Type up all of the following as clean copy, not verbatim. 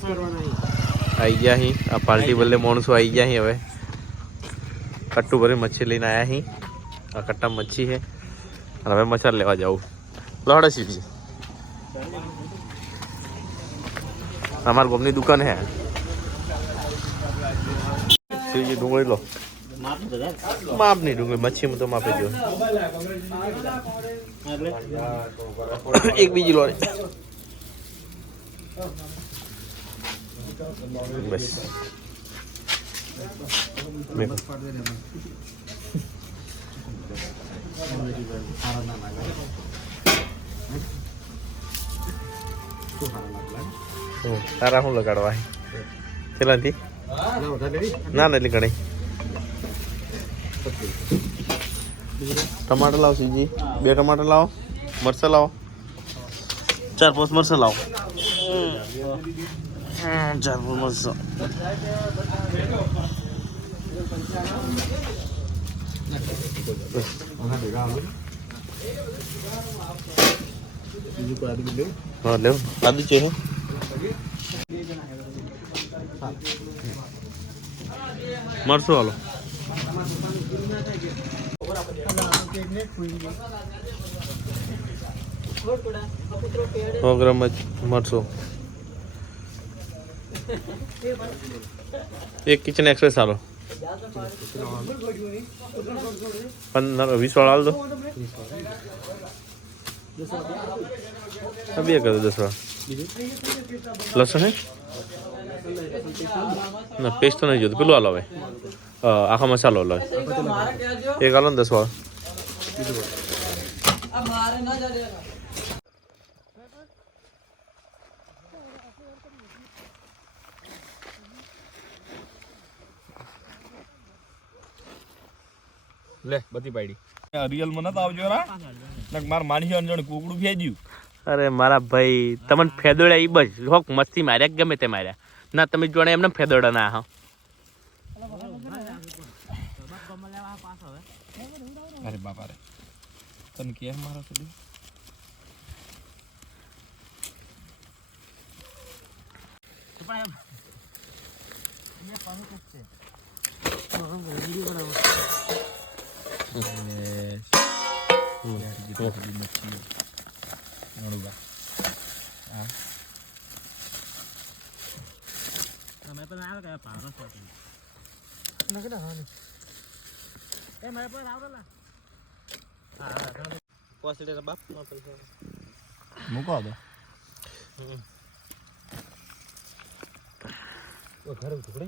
आई गया ही आ पार्टी बल्ले माणसो आई गया ही હવે કટ્ટુ ભરી મચ્છી લઈને આયા ही આ કટ્ટા મચ્છી है અને હવે મચ્છર લેવા જાવું લહડે સીધી અમાર ગોમની દુકાન है સીધી ડુંગળી લો માપ નહીં ડુંગળી મચ્છી તો માપે જો એક બીજી લો बस तारा हूँ लगाड़वा चला थी ना नहीं गणी टमाटर लाओ सीजी 2 टमाटर लाओ मरचा लाओ 4-5 मरचा लाओ 4 मरचा हाँ ले आदि चाहिए मरसो वालो 100 ग्राम मरसो एक किचन एक्सप्रेस आलो 15-20 वाला दो अभी कर दो 10 वाला लसन है ना पेस्ट तो नहीं जो पेलू आलो भाई आखा मसालो लो एक आलो 10 वाला ले बती पाड़ी रियल में नता आवजो रा नक मार मानी जण कुकड़ू फेज्યું अरे मारा भाई तमन फेदोड़ा ई बस रोक मस्ती मार्या गमे ते मार्या ना તમે જોણે એમને ફેદોડા ના હા अरे बापा रे तने के मारा तो ये पानी किससे वीडियो बनाओ मुको दो घर टुकड़े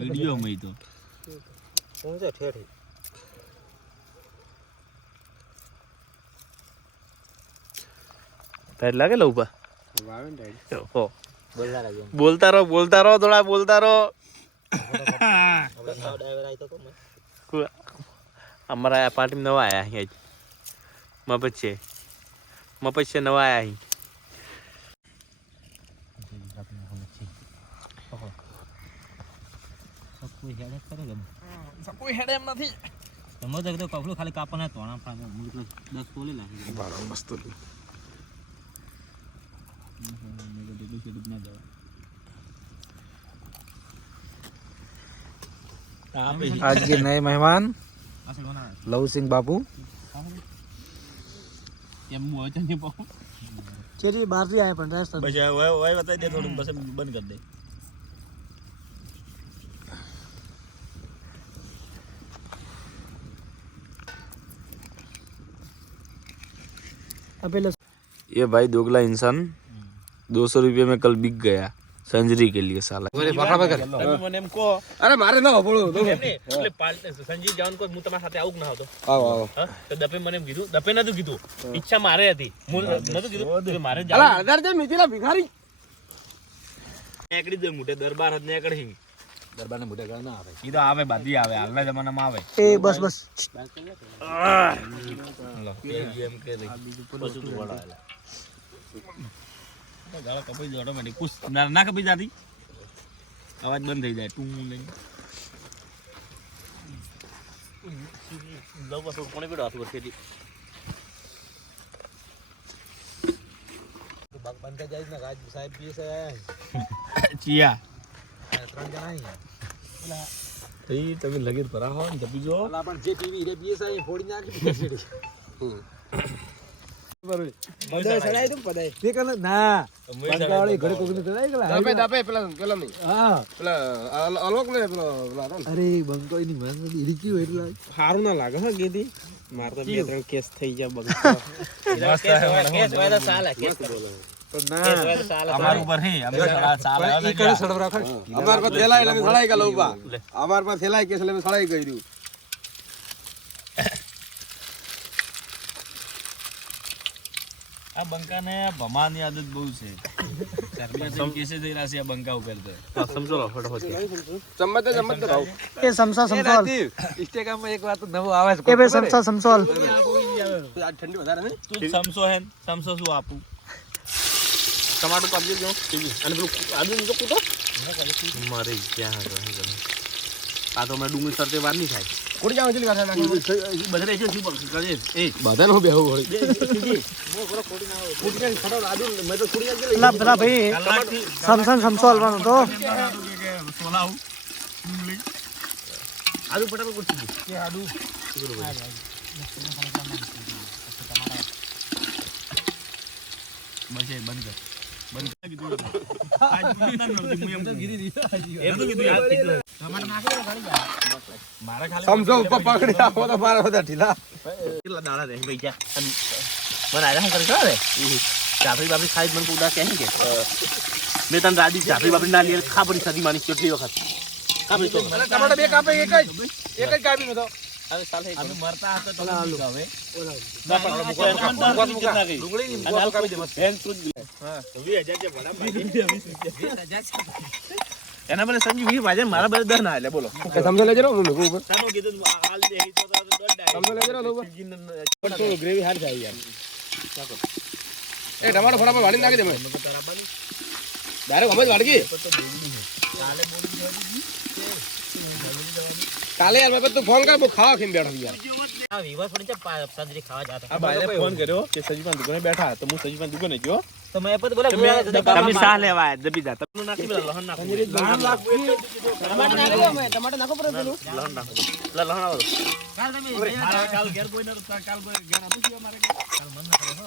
वीडियो में तो कौन सा ठेठ टाइट लागे लो ऊपर हो बोलता रहो थोड़ा बोलता रहो हमारा पार्टी में नवा आया है मपच से नवा आया है सब कोई हेड एम નથી તમે તો કપડું ખાલી કાપવાના તોણા ફાડે મુકલો 10 તોલે લાગે બારો મસ્ત आज के नए मेहमान लव सिंह बाबू चलिए बाहर से आए पण वही बता दे थोड़ा बस बंद कर दे ये भाई दोगला इंसान 200 रुपये में कल बिक गया संजरी के लिए साला अरे मारे ना बोलो संजीव जान को હું તમારા સાથે આવું ના હતો આવો તો દપે મને કીધું દપે નતું કીધું ઈચ્છા મારે હતી હું નતું કીધું મારે અલા હજાર જે મિતિલા ભિખારી નેકડી દે મોટે દરબાર હદ નેકડી દરબાર ને મોટે ગળ ના આવે ઈ તો આવે બાદી આવે હાલના જમાનામાં આવે એ બસ લો એમ કે બીજું પછી તો વડાલા ગાળા કપાઈ જાય ઓટોમેટિક કુછ ના કપાઈ જાતી અવાજ બંધ થઈ જાય ટૂં લઈને દવા તો કોને બેડો આતું કરતી બંકા જાય ને ગાજ સાહેબ પીએસ આયા ચિયા 3 જણા અહીંયા તઈ તમે લગીર ભરા હો ને તપી જો અલા પણ જે ટીવી રે પીએસ આયા ફોડી નાખી પીએસ પદાય સડાય તું પદાય તે કને ના બંકાવાળી ઘરે કોકને સડાય ગલા દાપે પેલા નહીં હા પેલા અલોક ને પેલો અરે બંકોઈ ની માન ઈરીકી હોય એટલે સારું ના લાગે હો ગીધી માર તો 2-3 કેસ થઈ ગયા બંકા કેસ હોય તો સાલા કેસ બોલો તો ના અમાર ઉપર હે અમે સાલા ઈ કરે સડવ રાખો અમાર પર થેલાય એટલે સડાઈ ગયો ઉભા અમાર પર થેલાય કેસ એટલે સડાઈ ગયું આ બંકાને ભમાની આદત બહુ છે સમ કેસે થઈ રહ્યા છે આ બંકા ઉપર તો સમજો ફટાફટ ચમચે ભાવ એ સમસા સમસોલ ઇન્સ્ટાગ્રામ માં એક વાત નવો આવે છે એ બે સમસા સમસોલ આ ઠંડી વધારે ને તું સમસો હે સમસો શું આપું ટમાટો કાપજો જો અને પેલું આદુ જો કૂટો મારે ક્યાં હે આ તો મે ડુંગળી સરતે વાર નહીં થાય કોડી જાવ જલ્દી વાસા નાખી બધરે છે શું કરે એ બધાનો બેહુ હોય લા ભાઈ સમસન સમસોલ વાનો તો સોલાવ ડુંગળી આદુ ફટાફટ કૂટી કે આદુ બસ એ બંધ કર કીધું આજ ના નોતી હું એમ કીધી દીધી એમ તો કીધું યાદ કીધું ટમાટર નાખી દે ગાડી જા મારા ખાલી સમજો ઉપર પકડી આપો તો મારા બધા ઢીલા કેટલા દાડા રહે ભાઈ જા મને આરામ કરી કરે ચાપડી બાપડી ખાઈ મને ઉડા કહે કે મેં તને રાજી ચાપડી બાપડી ના લે ખાબડી સદી માની કેટલી વખત કાપી તો ટમાટર બે કાપે એક જ કાપી નો તો હવે સાલે અમે મરતા હતા તો હવે ના પણ ડુંગળી ની બોલ કાપી દે મસ્ત બેન તું હા 20000 જે ભડા 20000 એના મને સંજીવ વી વાજે મારા બધે દન આલે બોલો સમજો લેજો ને હું ઉપર સાનો કીધું હાલ દે તો દોડ સમજો લેજો ને ઉપર તો ગ્રેવી હાર જાય યાર એ ટમાટર ફટાફટ વાળી નાખી દે મને ડાયરેક્ટ અમે જ વાળગી કાલે યાર મેં તું ફોન કર હું ખાવા ખીને બેઠો યાર આ વિવાસ પડી છે સંજરી ખાવા જાતા આ ભાઈને ફોન કર્યો કે સજીવાન દુકાને બેઠા તો હું સજીવાન દુકાને ગયો તો મેં પણ બોલા તમે સાહ લેવા આયા દબી જા તમે નાખી બોલા લહણ નાખો લહણ નાખી ટમાટર નાખી દો મે ટમાટર નાખો પર પેલું લહણ નાખો લહણ આવો કાલ તમે કાલ ઘેર કોઈ ન કાલ કોઈ ઘેર આપું છું મારે કાલ મન ના કરે હો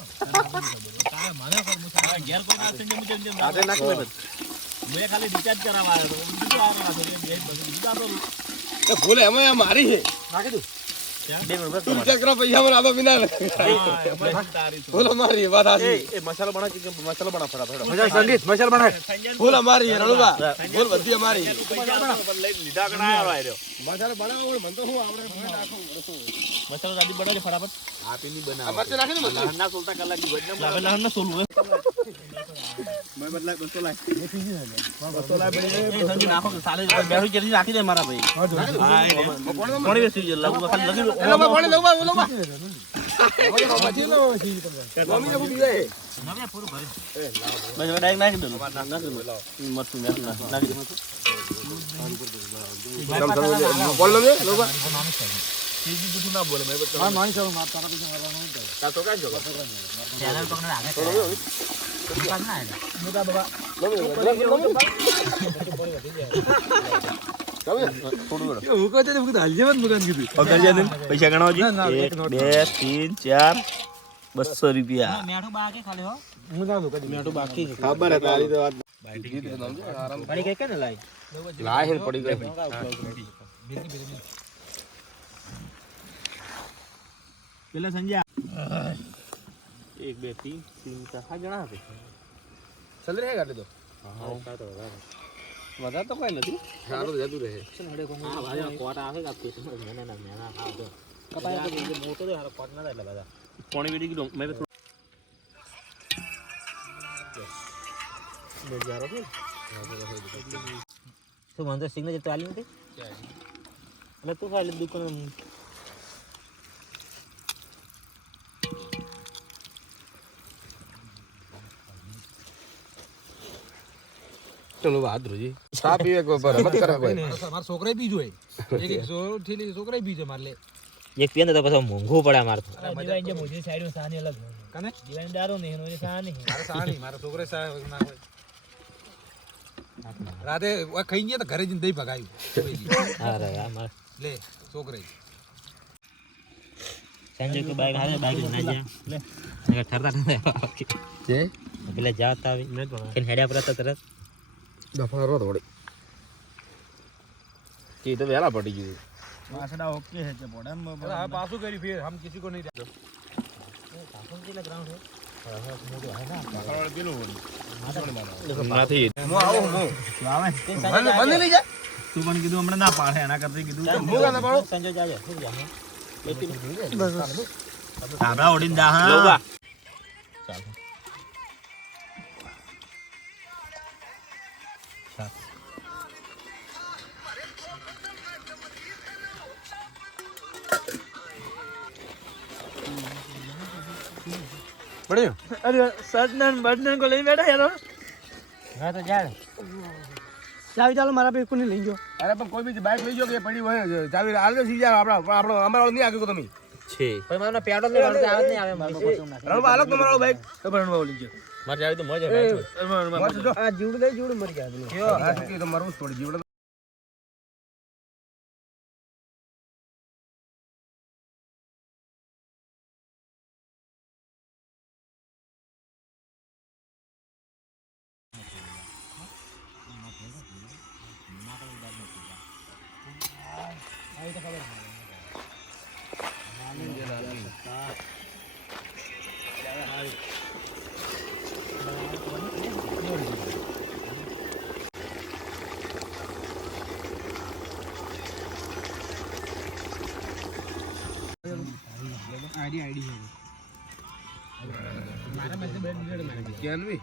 તારે માને પર મુસા ઘેર કોઈ ના સંજે મુજે આજે નાખી લે મેં ખાલી રિચાર્જ કરાવવા આવ્યો તો બીજું આવવા તો બે બધું બીજું તો એ ભૂલે એમાં મારી છે નાખી દઉં તું ચક્ર પૈસા મને આતો વિના બોલો મારી વાત આસી એ મસાલો બના કે મસાલો બના ફટાફટ મજા સંગીત મસાલ બના બોલ મારી રણુબા બોલ બધી મારી લીધા કણા આવ્યો મસાલો બનાવો મને તો હું આપણે નાખો મસાલો દાદી બનાવજો ફટાફટ આપીની બના આ મરચા નાખી દે મરચા લહણના સોલતા કલાક ની વજન લાવે લહણના સોલવું મેં બદલા 200 લાખ 200 લાખ બની સંજી નાખો સાલે બેઠું કરી નાખી દે મારા ભાઈ હા થોડી બેસી જ લાગુ ખાલી લગી એલો બા પાણી દઉં બા ઓલો બા પછી લો મમ્મી ને ભૂલી જાય નવે પૂરું ભરે બસ ડાયરેક્ટ નાખી દો નાખી દો મરચું નાખી દો બોલ લો લો બા સીધી બધું ના બોલે મેં હા નહીં ચાલો માર તારા પૈસા વાળા નહીં કા તો કાજો ચેનલ પકડને આગે પાસ ના આલે મોટા બાબા હું કહે છે હું તો હાલજે મત મકાન કીધું પકડજે ને પૈસા ગણાવજો 1 2 3 4 200 રૂપિયા મેઠો બાકી ખાલી હો હું ના કદી મેટો બાકી છે ખબર હે તારી તો વાત પડી ગઈ કે ને લાઈ લાહે પડી ગઈ પેલા સંજય 1 2 3 3 4 જણા હતા ચલ રે ગાડી તો હા વધારે તો કોઈ નથી સારું જતું રહે હા ભાઈ કોટ આવે કે આપકે ના ખાવ તો કપાય તો મોટો તો હારો કોટ ના એટલે બધા પોણી વેડી કિલો મે બેજારો છે તો મને સિગ્નેચર તો આલી નથી એટલે તું ખાલી દુકાન ચલો વાત રોજી સાપ પીવે કોઈ પર મત કરે કોઈ મારા છોકરાએ બીજો હોય એક ઠેલી છોકરાએ બીજો માર લે એક પીએ ને તો પછી મોંઘું પડે અમારે તો દિવાળી જે મોજી સાઈડ સાની અલગ કને દિવાળી દારો ને એનો સાની મારે સાની મારા છોકરે સા ના હોય રાતે ખાઈ ગયા તો ઘરે જઈને દહીં ભગાયું અરે અમારે લે છોકરે સંજય કે બાઈક હારે બાઈક ના જા લે ઠરતા ઠરતા છે પેલા જાતા આવી કે હેડ્યા પર તરત દફા કરો થોડી કે તો વેલા પડી ગયું વાસડા ઓકે છે જે બોડા હવે પાછું કરી ફેર હમ કિસી કો નહીં દે પાછું કેટલા ગ્રાઉન્ડ નથી મો આવો મો આવે બંને લઈ જા તું પણ કીધું હમણાં ના પાડે એના કરતા કીધું મો ગાને પાડો સંજય જાજે શું જામે ધાબળા ઓડીને જા હા લોબા પડ્યો અરે સટનન બટનન કો લઈ બેઠા યાર હા તો જાડ ચાવી ચાલો મારા પે કોને લઈ ગયો અરે પણ કોઈ બી બાઈક લઈ જો કે પડી હોય ચાવી હાલ દે સીજા આપણો અમારો નહીં આગળ તમે છે પણ મારો પેડો ને આવે નહીં આવે મારો કોચો ના રણવા હાલત તમારો બાઈક તો રણવા લઈ ગયો મારે જાવી તો મજા આવે આ જીવડ દે જીવડ મરી ગયા કયો આ તો મરવું થોડી જીવડે આઈડી કેનવી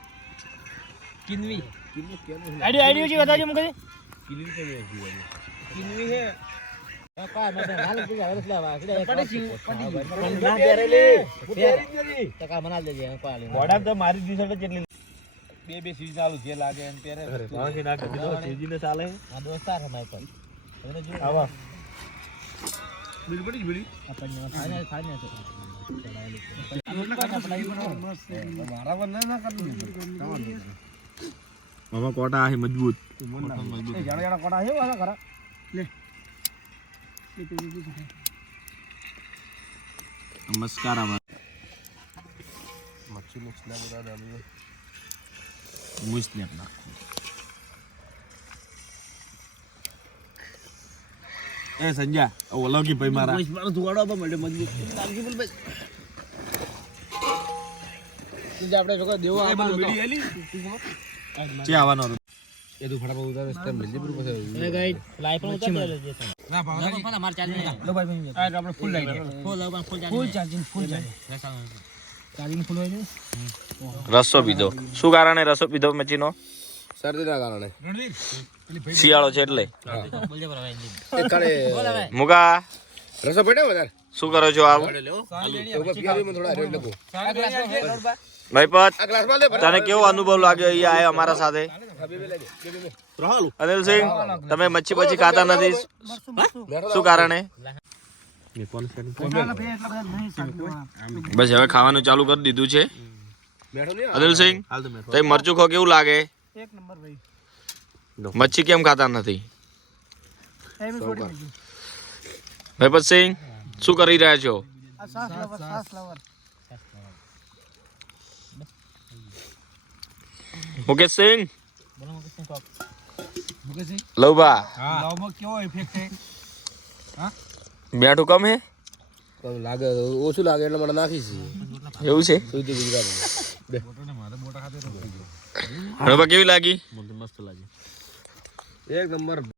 કિનવી કેનવી આઈડી છે બતાજો મુકે કિનવી કે કિનવી હે કા મે હાલ કે આવે એટલે આવા એટલે પડી ના પહેરેલે ટકા મના દેજે કોલી બોડા તો મારી ટી-શર્ટ જેટલી બે સીઝન ચાલુ જે લાગે એમ પહેરે પાછી ના કરી દો સીજી ને ચાલે આ દોસ્તાર છે મારી પર એને જો આવા બિલ પડી જ બિલી આપણને ખાને ખાને છે મારા વન ના કરતું મામા કોટા આહી મજબૂત જાડા જાડા કોડા હે વાલા ખરા લે નમસ્કાર આમાં મચ્છી નું સ્નેપ બતા દે અમે મુસ્લિમ નાખો એ સંજા ઓલો કી ભાઈ મારા મારો ધુવાડો આપવા માટે મજબૂત લાગી બોલ ભાઈ તું જે આપણે છોકરા દેવો આ બધું મીડી હેલી ચે આવવાનો એ તું ફટાફટ ઉતાર સ્ટેપ મિલજી પર પછી એ ગઈ લાઈફ પર ઉતાર દે જે ના ભાવ ના પણ માર ચાર્જ નહીં લો ભાઈ ભાઈ આ આપણે ફૂલ લાઈટ ફૂલ લાવ ફૂલ ચાર્જ ફૂલ ચાર્જિંગ ફૂલ હોય ને રસો પીધો શું કારણે રસો પીધો મચીનો શરદી ના કારણે રણવીર શિયાળો છે એટલે બોલજે પર ભાઈ એ કાળે મુકા રસો પડ્યો વધારે શું કરો છો આવું તો પીઆરી માં થોડા રેડ લખો ભાઈ પત આ ગ્લાસ માં લે તને કેવો અનુભવ લાગ્યો અહીંયા આયો અમારા સાથે અનિલસિંહ તમે મચ્છી પછી ખાતા નથી શું કારણે બસ હવે ખાવાનું ચાલુ કરી દીધું છે બેઠો નહીં અનિલસિંહ તઈ મરચું ખો કેવું લાગે એક નંબર ભાઈ મચ્છી કેમ ખાતા નથી ભાઈપતસિંહ શું કરી રહ્યા છો આ સાસ લવર મુકેશસિંહ બોલો કે કોક મુકેશજી લવબા હા લાવમાં કેવો ઇફેક્ટ છે મીઠું કમ હે લાગે ઓછું લાગે એટલે મને નાખીશ એવું છે સુધી ગુજરાત હળવા કેવી લાગી એક નંબર